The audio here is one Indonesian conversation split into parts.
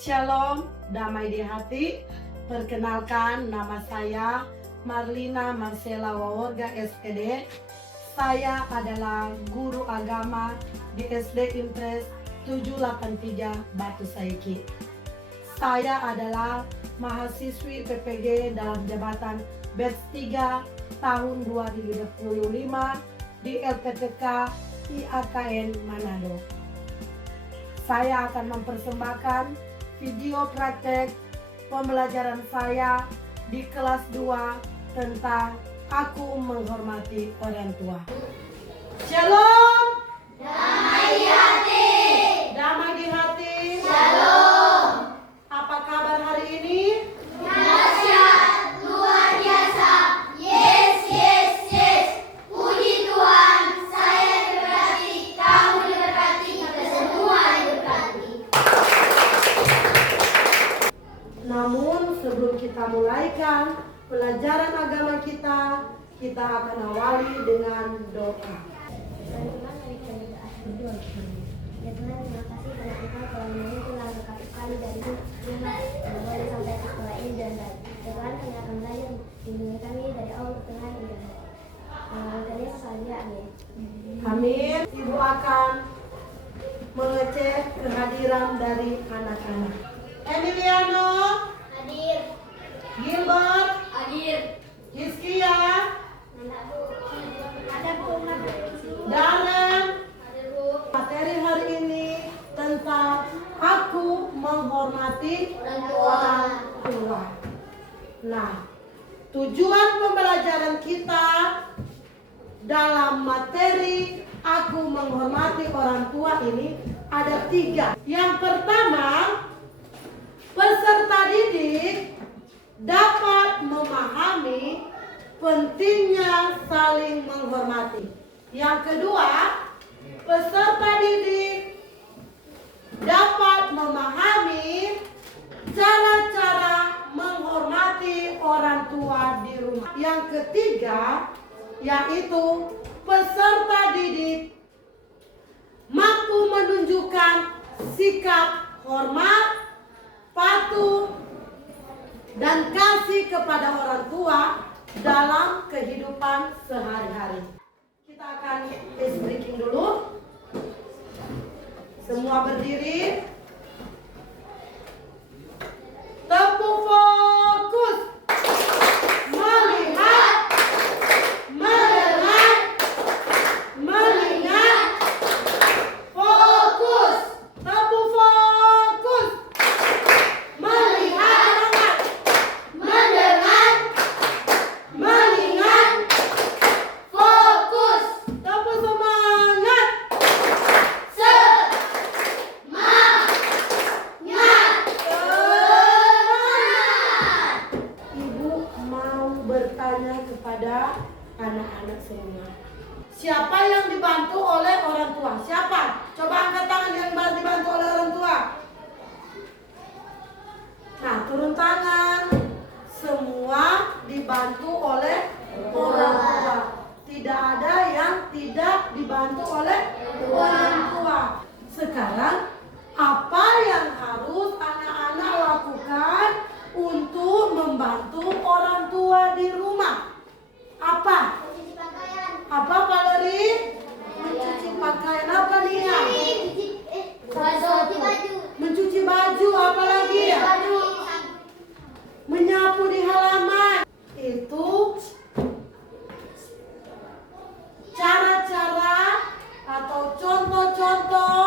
Shalom, damai di hati. Perkenalkan, nama saya Marlina Marcella Waworga SPD. Saya adalah guru agama di SD Impres 783 Batu Saiki. Saya adalah mahasiswi PPG dalam jabatan batch 3 tahun 2025 di LPTK IAKN Manado. Saya akan mempersembahkan video praktek pembelajaran saya di kelas 2 tentang aku menghormati orang tua. Shalom! Damai di hati. Damai di hati. Shalom. Apa kabar hari ini? Dahsyat, luar biasa. Yes, yes, yes. Puji Tuhan, saya diberkati, kamu diberkati, kita semua diberkati. Namun sebelum kita mulaikan pelajaran agama kita akan awali dengan doa. Ya Tuhan, terima kasih karena Engkau telah menuntun dan berkati kami dari rumah dan boleh sampai ke sekolah ini dan baik. Ya Tuhan, kami akan belajar lindungi kami dari awal pertengahan hingga akhir. Dan Yesus saja, amin. Amin. Ibu akan mengecek kehadiran dari anak-anak. Emiliano, Hadir. Gilbert, Hadir. Hizkia, Ada Bu. Darren. Hadir Bu. Materi hari ini tentang aku menghormati Orang tua. orang tua. Nah, tujuan pembelajaran kita dalam materi aku menghormati orang tua ini ada 3. Yang pertama, peserta didik dapat memahami pentingnya saling menghormati. Yang kedua, peserta didik dapat memahami cara-cara menghormati orang tua di rumah. Yang ketiga, yaitu peserta didik mampu menunjukkan sikap hormat, patuh, dan kasih kepada orang tua dalam kehidupan sehari-hari. Kita akan ice breaking dulu. Semua berdiri. Tepuk fokus. Melihat, mendengar, mengingat. Fokus. Tepuk fokus. Melihat, Mendengar. mengingat. Fokus. Tepuk semangat. Semangat. Ibu mau bertanya kepada anak-anak semua. Siapa yang dibantu oleh orang tua? Siapa? Coba angkat tangan yang dibantu oleh orang tua. Nah, turun tangan. Semua dibantu oleh orang tua. Tidak ada yang tidak dibantu oleh orang tua. Sekarang, apa yang harus anak-anak lakukan untuk membantu orang tua di rumah? Apa? Mencuci pakaian. Apa Valerie? Mencuci pakaian. Apa Nia? Mencuci baju. Mencuci baju. Apa lagi ya? Menyapu di halaman. Itu cara-cara atau contoh-contoh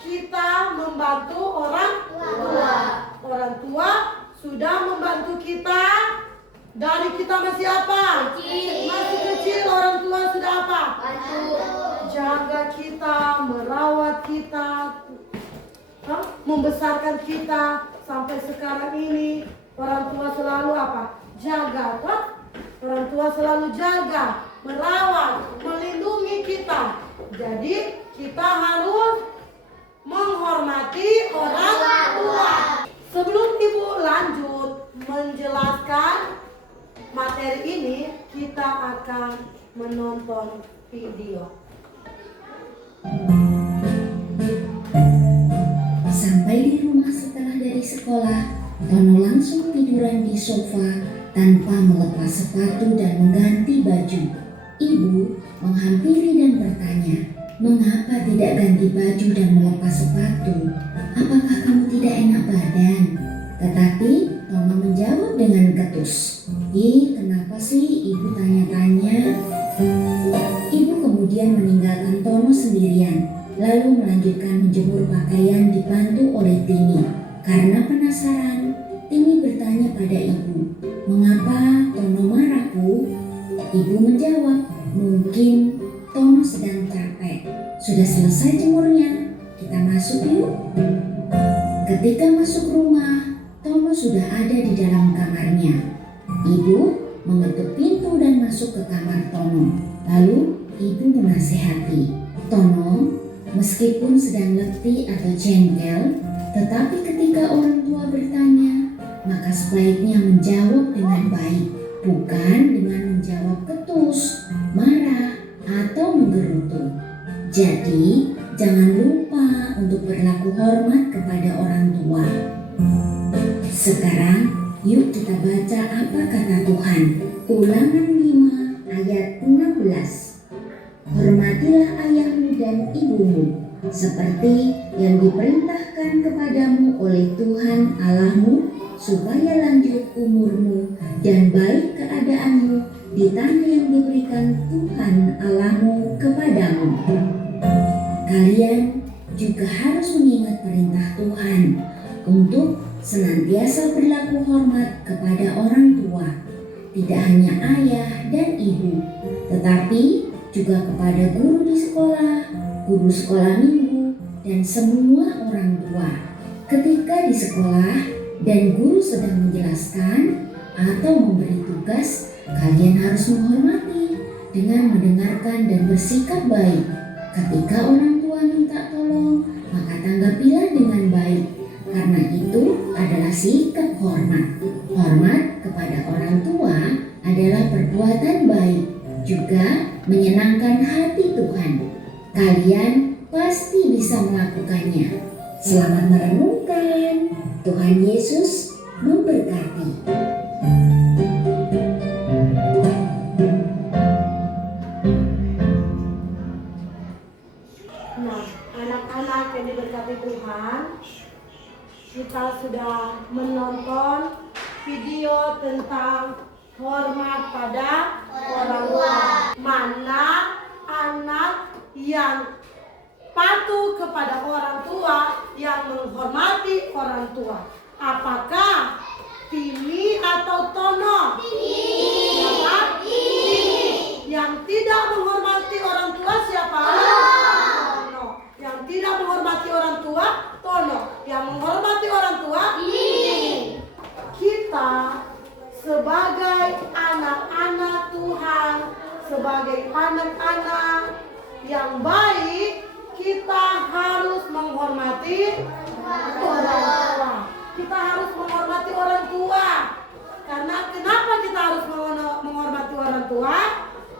kita membantu orang tua. Orang tua sudah membantu kita dari kita masih apa? Kecil. Masih kecil. Orang tua sudah apa? Bantu. Jaga kita, merawat kita, membesarkan kita sampai sekarang ini. Orang tua selalu apa? Jaga, toh? Orang tua selalu jaga, merawat, melindungi kita. Jadi kita harus menghormati orang tua. Sebelum ibu lanjut menjelaskan materi ini, kita akan menonton video. Sampai di rumah rumah setelah dari sekolah, Tono langsung tiduran di sofa tanpa melepas sepatu dan mengganti baju. Ibu menghampiri dan bertanya, "Mengapa tidak ganti baju dan melepas sepatu? Apakah kamu tidak enak badan?" Tetapi Tono menjawab dengan ketus. "Ih, kenapa sih ibu tanya-tanya?" Ibu kemudian meninggalkan Tono sendirian, lalu melanjutkan menjemur pakaian dibantu oleh Tini. Karena penasaran, Tini bertanya pada ibu, "Mengapa Tono marah, Bu?" Ibu menjawab, "Mungkin Tono sedang capek. Sudah selesai jemurnya, kita masuk yuk." Ketika masuk rumah, Tono sudah ada di dalam kamarnya. Ibu mengetuk pintu dan masuk ke kamar Tono. Lalu ibu menasihati, "Tono, meskipun sedang letih atau jengkel, tetapi ketika orang tua bertanya, maka sebaiknya menjawab dengan baik, bukan dengan menjawab ketus, marah, atau menggerutu. Jadi, jangan lupa untuk berlaku hormat kepada orang tua." Sekarang, yuk kita baca apa kata Tuhan. Ulangan 5 ayat 16. "Hormatilah ayahmu dan ibumu, seperti yang diperintahkan kepadamu oleh Tuhan Allahmu, supaya lanjut umurmu dan baik keadaanmu di tanah yang diberikan Tuhan Allahmu kepadamu." Kalian juga harus mengingat perintah Tuhan untuk senantiasa berlaku hormat kepada orang tua, tidak hanya ayah dan ibu, tetapi juga kepada guru di sekolah, guru sekolah minggu, dan semua orang tua. Ketika di sekolah dan guru sedang menjelaskan atau memberi tugas, kalian harus menghormati dengan mendengarkan dan bersikap baik. Ketika orang tua minta tolong, maka tanggapilah dengan baik, karena itu adalah sikap hormat. Hormat kepada orang tua adalah perbuatan baik, juga menyenangkan hati Tuhan. Kalian pasti bisa melakukannya. Selamat merenungkan. Tuhan Yesus memberkati. Nah, anak-anak yang diberkati Tuhan, kita sudah menonton video tentang hormat pada orang tua. Mana anak yang patuh kepada orang tua, yang menghormati orang tua? Apakah Tini atau Tono? Siapa? Yang tidak menghormati orang tua siapa? Tono. Yang tidak menghormati orang tua, Tono. Yang menghormati orang tua, kita sebagai anak-anak Tuhan, sebagai anak-anak yang baik, kita harus menghormati orang tua. Kita harus menghormati orang tua. Karena kenapa kita harus menghormati orang tua?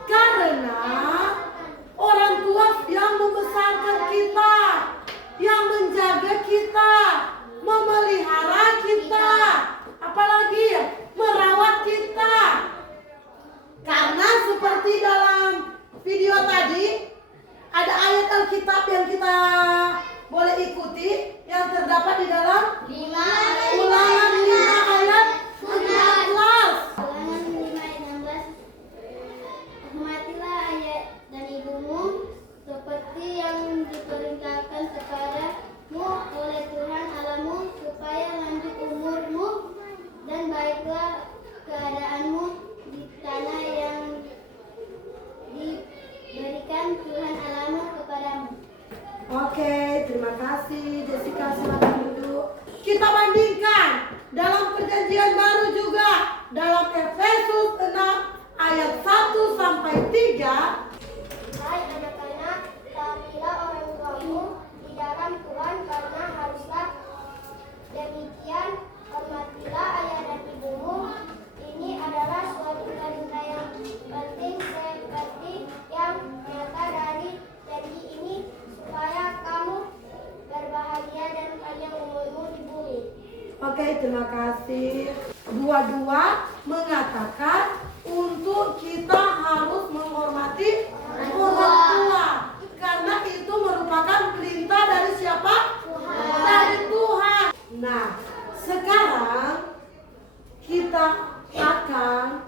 Karena orang tua yang membesarkan kita, yang menjaga kita, memelihara kita, apalagi merawat kita. Karena seperti dalam video tadi, ada ayat Alkitab yang kita boleh ikuti, yang terdapat di dalam Ulangan 5 ayat 16. Ulangan 5 ayat 16. "Hormatilah ayah dan ibumu, seperti yang diperintahkan kepadamu oleh Tuhan Allahmu, supaya lanjut umurmu dan baiklah keadaanmu di tanah yang diberikan Tuhan Allahmu kepadamu." Oke, terima kasih Jessica, silakan duduk. Kita bandingkan dalam perjanjian baru juga, dalam Efesus 6 ayat 1 sampai 3. "Hai anak-anak, taatilah orang tuamu di dalam Tuhan, karena haruslah demikian. Hormatilah ayah dan ibumu. Ini adalah suatu perintah yang penting seperti yang nyata dari janji ini, supaya kamu berbahagia terima kasih. Dua-dua mengatakan untuk kita harus menghormati orang tua. Karena itu merupakan perintah dari siapa? Dari Tuhan. Nah, sekarang kita akan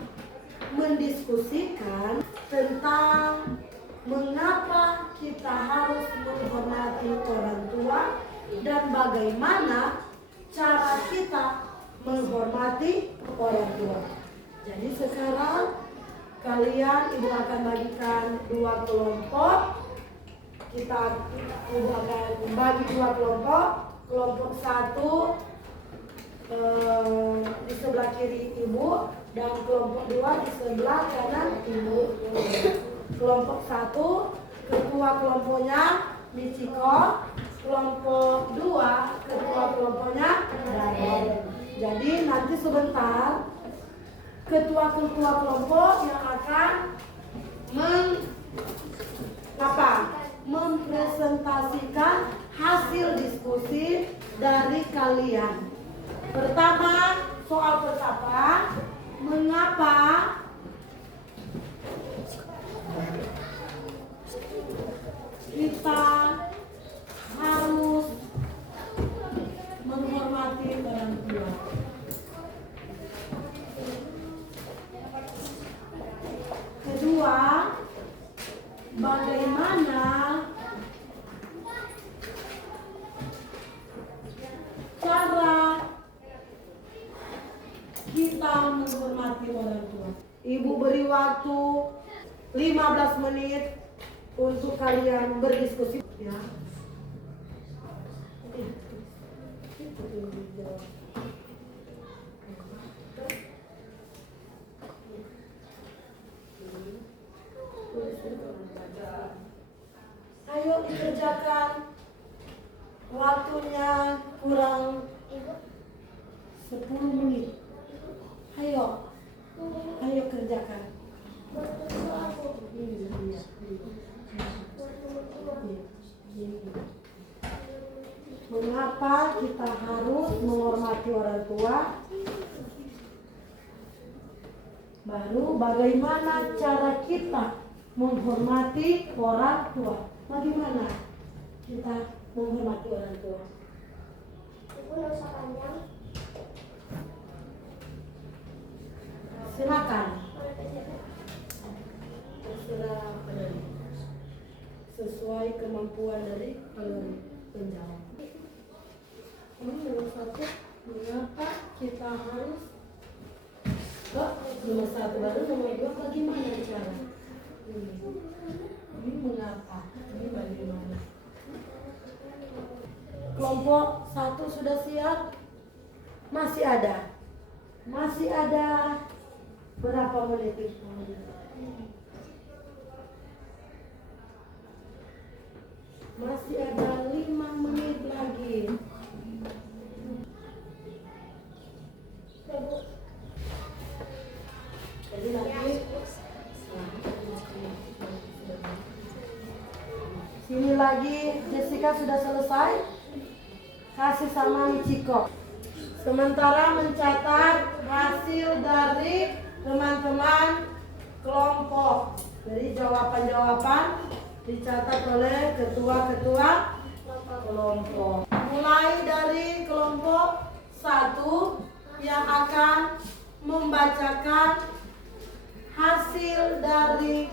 mendiskusikan tentang mengapa kita harus menghormati orang tua dan bagaimana cara kita menghormati orang tua. Jadi sekarang ibu akan bagikan dua kelompok. Ibu akan bagi dua kelompok. Kelompok satu di sebelah kiri ibu dan kelompok dua di sebelah kanan ibu. Kelompok satu, ketua kelompoknya Michiko. Kelompok dua, ketua kelompoknya Daryl. Jadi nanti sebentar ketua-ketua kelompok yang akan mempresentasikan hasil diskusi dari kalian. Pertama, soal pertama, mengapa kita harus menghormati orang tua? Kedua, bagaimana cara kita menghormati orang tua? Ibu beri waktu 15 menit untuk kalian berdiskusi ya. Ayo dikerjakan. Waktunya kurang 10 menit. Ayo kerjakan. Mengapa kita harus menghormati orang tua? Baru bagaimana cara kita menghormati orang tua? Bagaimana kita menghormati orang tua? Ibu nggak usah panjang. Silakan. Terserah sesuai kemampuan dari penjawab. Nomor satu, mengapa kita harus? Nomor satu baru, nomor dua bagaimana cara? Ini mengapa? Ini bagaimana? Kelompok satu sudah siap? Masih ada berapa menit? Masih ada 5 menit lagi. Jadi nanti sini lagi Jessica sudah selesai. Kasih sama Michiko. Sementara mencatat hasil dari teman-teman kelompok. Jadi jawaban-jawaban dicatat oleh ketua-ketua kelompok. Mulai dari kelompok 1 yang akan membacakan hasil dari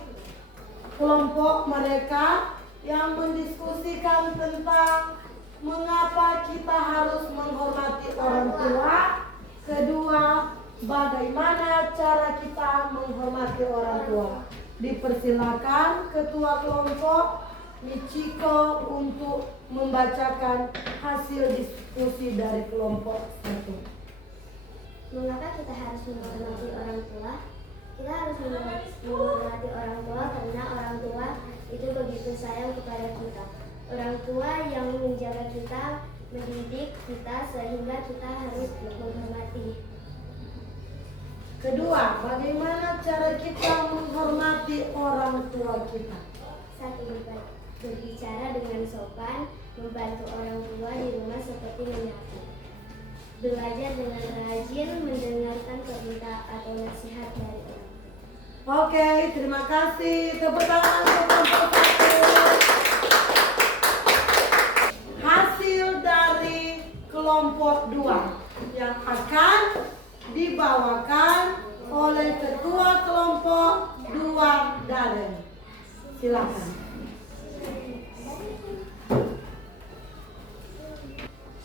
kelompok mereka yang mendiskusikan tentang mengapa kita harus menghormati orang tua. Kedua, bagaimana cara kita menghormati orang tua. Dipersilakan ketua kelompok Michiko untuk membacakan hasil diskusi dari kelompok 1. Mengapa kita harus menghormati orang tua? Kita harus menghormati orang tua karena orang tua itu begitu sayang kepada kita. Orang tua yang menjaga kita, mendidik kita sehingga kita harus menghormati. Kedua, bagaimana cara kita menghormati orang tua kita? 1. Berbicara dengan sopan, membantu orang tua di rumah seperti menyapu. belajar dengan rajin mendengarkan perintah atau nasihat dari orang. Oke, terima kasih. Tepuk tangan untuk kelompok 1. Hasil dari kelompok 2 yang akan dibawakan oleh ketua kelompok 2 Darren. Silakan.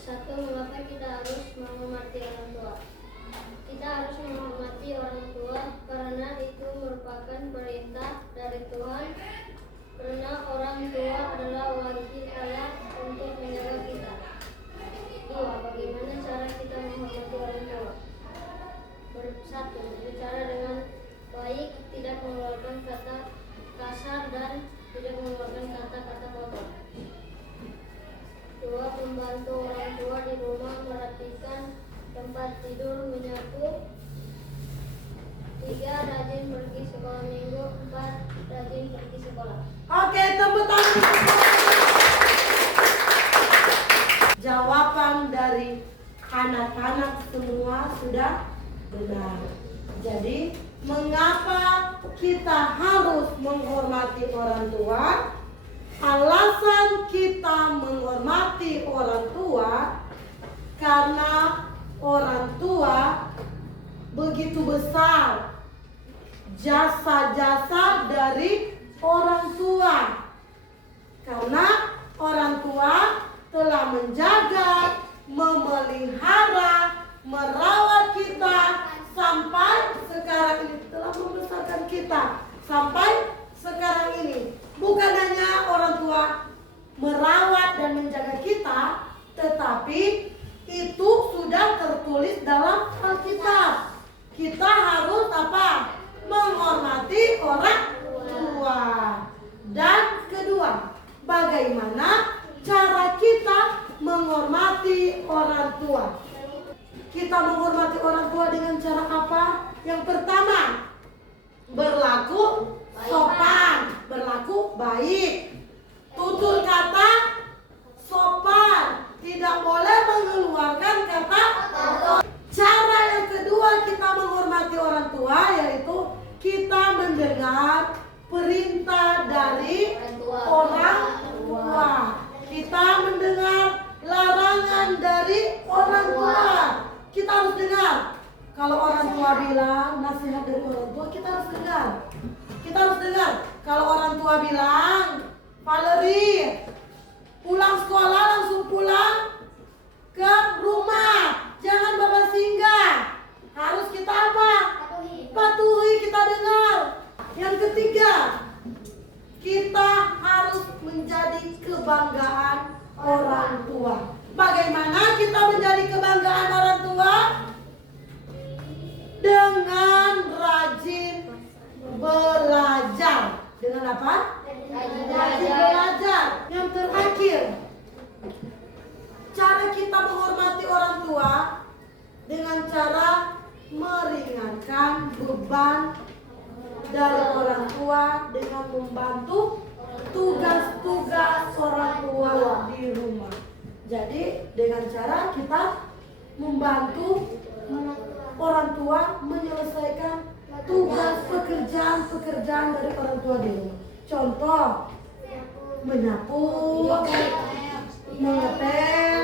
Satu, mengapa kita harus menghormati orang tua? Kita harus menghormati orang tua karena itu merupakan perintah dari Tuhan. Karena orang tua adalah wajib Allah untuk menjaga kita. Dua, bagaimana cara kita menghormati orang tua? Satu, berbicara dengan baik, tidak mengeluarkan kata kasar dan tidak mengeluarkan kata-kata kotor. Dua, membantu orang tua di rumah, merapikan tempat tidur, menyapu. Tiga, rajin pergi sekolah minggu. Empat, rajin pergi sekolah. Oke, tepuk tangan. Jawaban dari anak-anak semua sudah benar. Jadi, mengapa kita harus menghormati orang tua? Alasan kita menghormati orang tua karena orang tua begitu besar jasa-jasa dari orang tua. Karena orang tua telah menjaga, memelihara, merawat kita sampai sekarang ini, telah membesarkan kita sampai sekarang ini. Bukan hanya orang tua merawat dan menjaga kita, tetapi itu sudah tertulis dalam Alkitab. Kita harus apa? Menghormati orang tua. Dan kedua, bagaimana cara kita menghormati orang tua? Kita menghormati orang tua dengan cara apa? Yang pertama, berlaku sopan, berlaku baik. Tutur kata sopan, tidak boleh mengeluarkan kata kotor. Cara yang kedua kita menghormati orang tua yaitu kita mendengar perintah dari orang tua. Kita mendengar larangan dari orang tua. Kita harus dengar. Kalau orang tua bilang nasihat dari orang tua, kita harus dengar. Kita harus dengar. Kalau orang tua bilang, Valerie, pulang sekolah langsung pulang ke rumah, jangan bawa singgah. Harus kita apa? Patuhi, kita dengar. Yang ketiga, kita harus menjadi kebanggaan orang tua. Bagaimana kita menjadi kebanggaan orang tua? Dengan rajin belajar. Dengan apa? Rajin belajar. Yang terakhir, cara kita menghormati orang tua dengan cara meringankan beban dari orang tua dengan membantu tugas-tugas orang tua di rumah. Jadi dengan cara kita membantu orang tua menyelesaikan tugas pekerjaan dari orang tua di rumah. Contoh, menyapu, mengepel,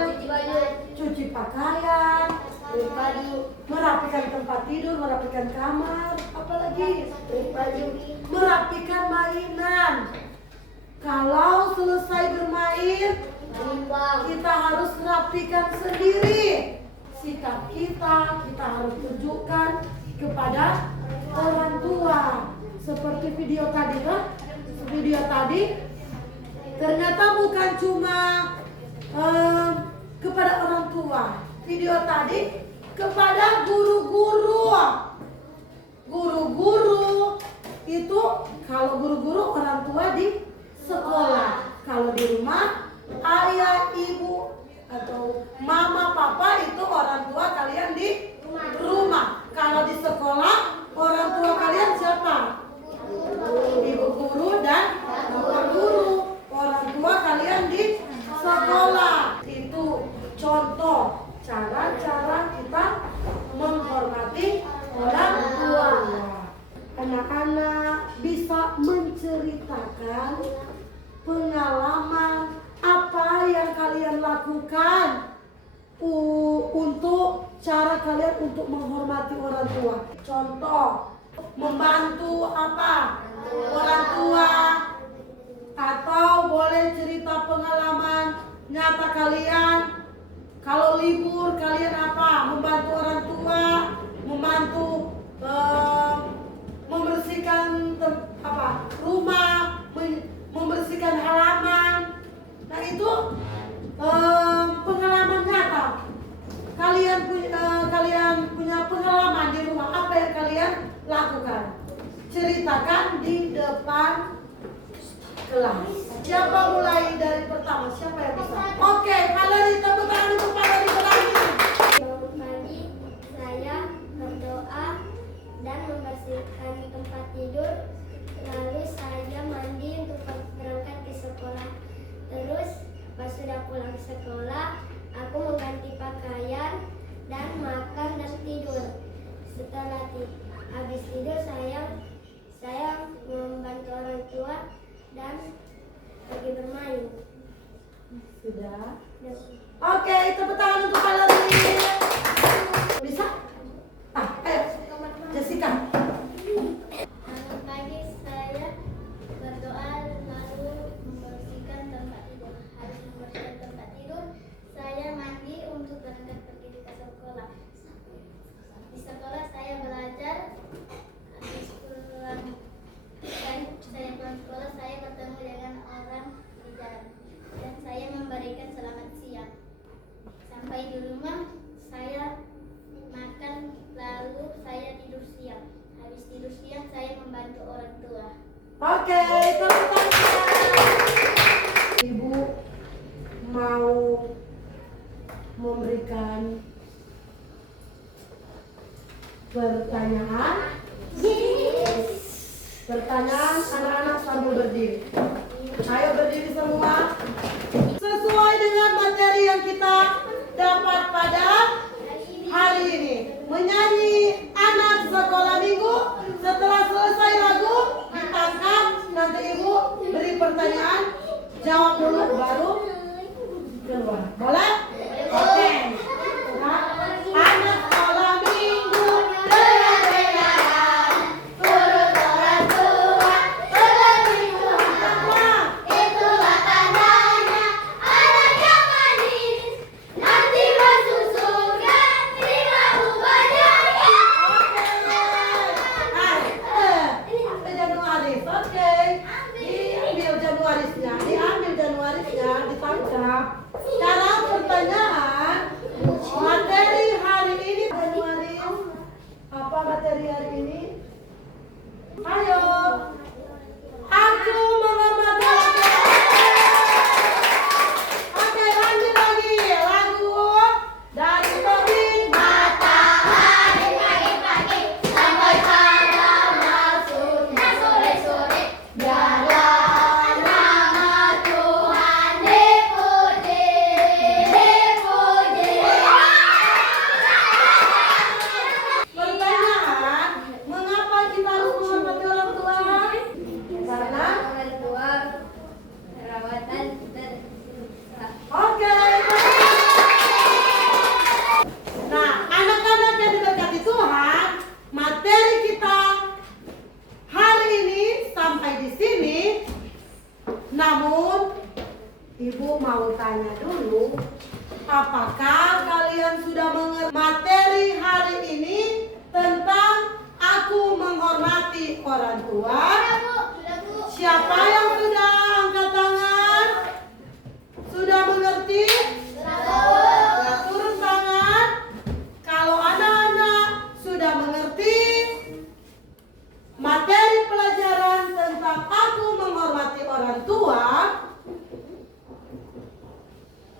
cuci pakaian, merapikan tempat tidur, merapikan kamar, apalagi merapikan mainan. Kalau selesai bermain, kita harus rapikan sendiri. Sikap kita harus tunjukkan kepada orang tua. Seperti video tadi kan? Video tadi ternyata bukan cuma kepada orang tua. Video tadi kepada guru-guru. Guru-guru itu, kalau guru-guru orang tua di sekolah. Kalau di rumah, ayah, ibu, atau mama, papa itu orang tua kalian di rumah. Kalau di sekolah, orang tua kalian siapa? Ibu guru dan bapak guru. Orang tua kalian di sekolah. Itu contoh cara-cara anak-anak bisa menceritakan pengalaman apa yang kalian lakukan untuk cara kalian untuk menghormati orang tua. Contoh, membantu apa? Orang tua, atau boleh cerita pengalaman nyata kalian. Kalau libur kalian apa? Membantu orang tua, membantu membersihkan rumah, membersihkan halaman. Nah itu pengalaman nyata. Kalian punya pengalaman di rumah, apa yang kalian lakukan? Ceritakan di depan kelas. Siapa mulai dari pertama? Siapa yang bisa? Oke, Valerie, tepuk tangan untuk Valerie berani. Bangun pagi, saya berdoa dan membersihkan tempat tidur. Lalu saya mandi untuk berangkat ke sekolah. Terus pas sudah pulang sekolah, aku mengganti pakaian dan makan dan tidur. Setelah habis tidur saya membantu orang tua dan pergi bermain. Sudah. Oke, tepuk tangan untuk Valerie. Bisa? Ayo, Jessica. Bangun pagi saya berdoa lalu membersihkan tempat tidur. Habis membersihkan tempat tidur, saya mandi untuk berangkat pergi ke sekolah. Di sekolah saya belajar. Habis pulang sekolah saya bertemu dengan orang di jalan dan saya memberikan selamat siang. Sampai di rumah saya makan lalu saya tidur siang. Habis tidur siang saya membantu orang tua. Oke, tepuk tangan. Ibu mau memberikan pertanyaan. Pertanyaan anak-anak sambil berdiri. Ayo berdiri semua. Sesuai dengan materi yang kita dapat pada hari ini. Menyanyi anak sekolah minggu. Setelah selesai lagu, ditangkap. Nanti ibu beri pertanyaan. Jawab dulu baru keluar. Boleh? Oke. Anak sekolah minggu dengan dengaran turut orang tua berbagi Tuhan. Itulah tandanya anak yang manis, nanti masuk surga, terima ubahnya. Januaris, oke. Diambil Januarisnya, ditangkap. Sekarang pertanyaan, materi hari ini Januaris. Apa materi hari ini? Ayo. Aku menghormati orang tua. Oke, lanjut lagi. Lagu dari Bobby. Matahari pagi-pagi sampai pada masuknya sore-sore, biarlah nama Tuhan dipuji, dipuji. Pertanyaan, mengapa kita harus menghormati orang tua? Karena Orang tua perawatan dan oke. Nah, anak-anak yang diberkati Tuhan, materi kita hari ini sampai di sini. Namun, Ibu mau tanya dulu, apakah kalian sudah mengerti materi hari ini tentang aku menghormati orang tua? Siapa yang sudah angkat tangan? Sudah mengerti? Ya, turun tangan. Kalau anak-anak sudah mengerti materi pelajaran tentang aku menghormati orang tua,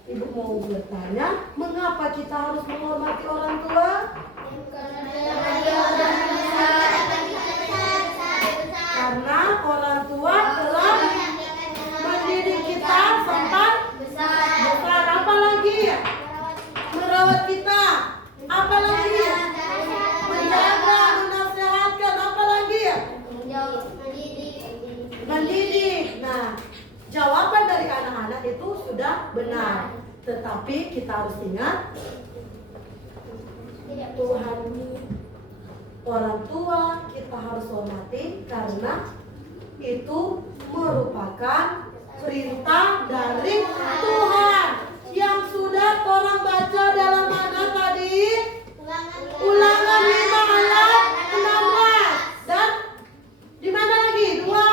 Ibu mau bertanya, mengapa kita harus menghormati orang tua? Karena orang tua telah mendidik kita sampai besar. Apa lagi? Merawat kita. Apa lagi? Menjaga, menasehatkan. Apa lagi? sudah benar. Tetapi kita harus ingat Tuhan, orang tua kita harus hormati karena itu merupakan perintah dari Tuhan yang sudah orang baca dalam mana tadi? Ulangan 5 ayat 16. Dan di mana lagi? Dua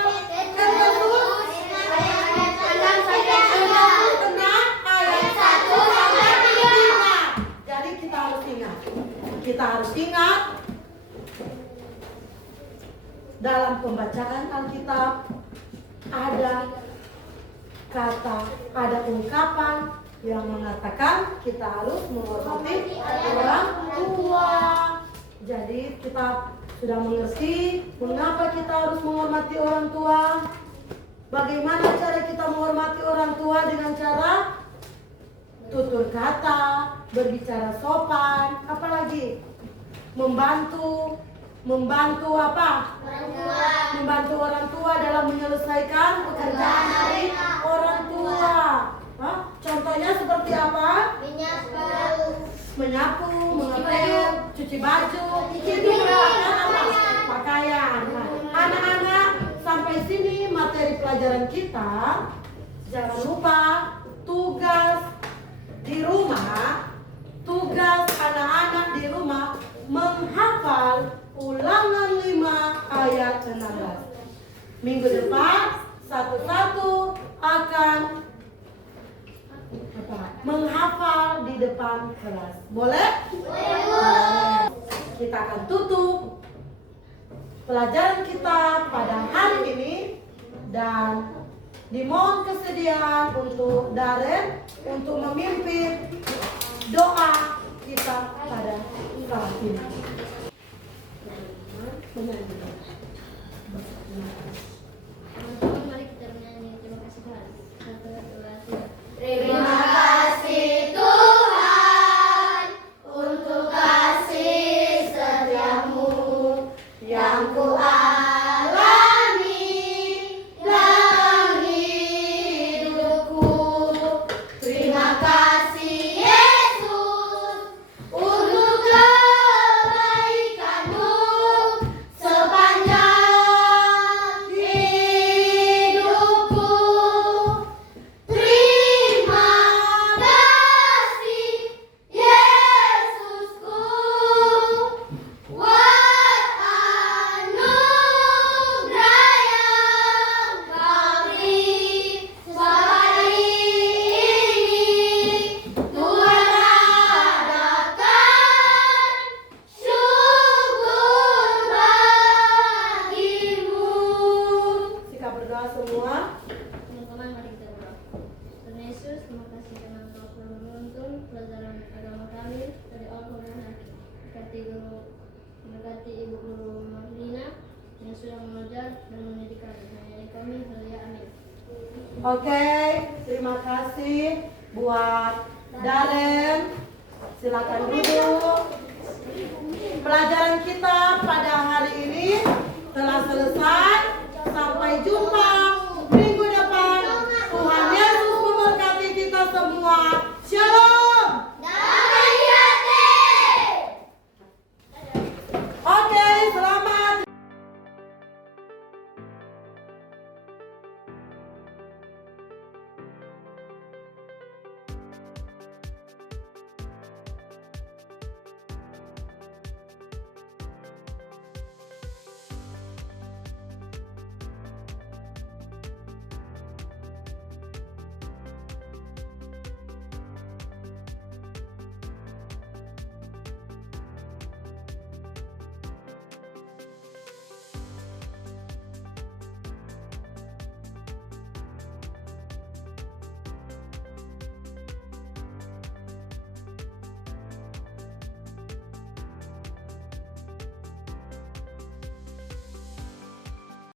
Efesus 6 ayat 1 sampai 5. Jadi kita harus ingat. Kita harus ingat dalam pembacaan Alkitab ada kata, ada ungkapan yang mengatakan kita harus menghormati orang tua. Jadi kita sudah mengerti mengapa kita harus menghormati orang tua. Bagaimana cara kita menghormati orang tua? Dengan cara tutur kata, berbicara sopan, apalagi membantu apa? Membantu orang tua dalam menyelesaikan pekerjaan dari orang tua. Hah? Contohnya seperti apa? Menyapu, mengepel, cuci baju, pakaian. Nah, anak-anak, sampai sini materi pelajaran kita. Jangan lupa tugas di rumah, tugas anak-anak di rumah menghafal Ulangan 5 ayat 16. Minggu depan satu-satu akan menghafal di depan kelas. Boleh? Boleh. Kita akan tutup pelajaran kita pada hari ini dan dimohon kesediaan untuk Darren untuk memimpin doa kita pada saat ini. Teman-teman, mari kita menyanyi terima kasih Tuhan. 1, 2, 3. Terima kasih Tuhan untuk kasih setiamu yang ku alami dalam hidupku. Terima kasih Yesus untuk kebaikanmu sepanjang hidupku. Terima kasih Yesusku, buat anugerah yang Kau beri selama ini. Tuhan adakan syukur bagimu. Sikap berdoa semua. Teman-teman, mari kita berdoa. Tuhan Yesus, terima kasih karena Engkau telah menuntun pelajaran agama kami dari awal hingga akhir. Berkati Ibu Guru Marlina yang sudah mengajar dan mendidik kami. Hanya kami, haleluya, amin. Oke, terima kasih buat Darren. Silakan duduk. Pelajaran kita pada hari ini telah selesai.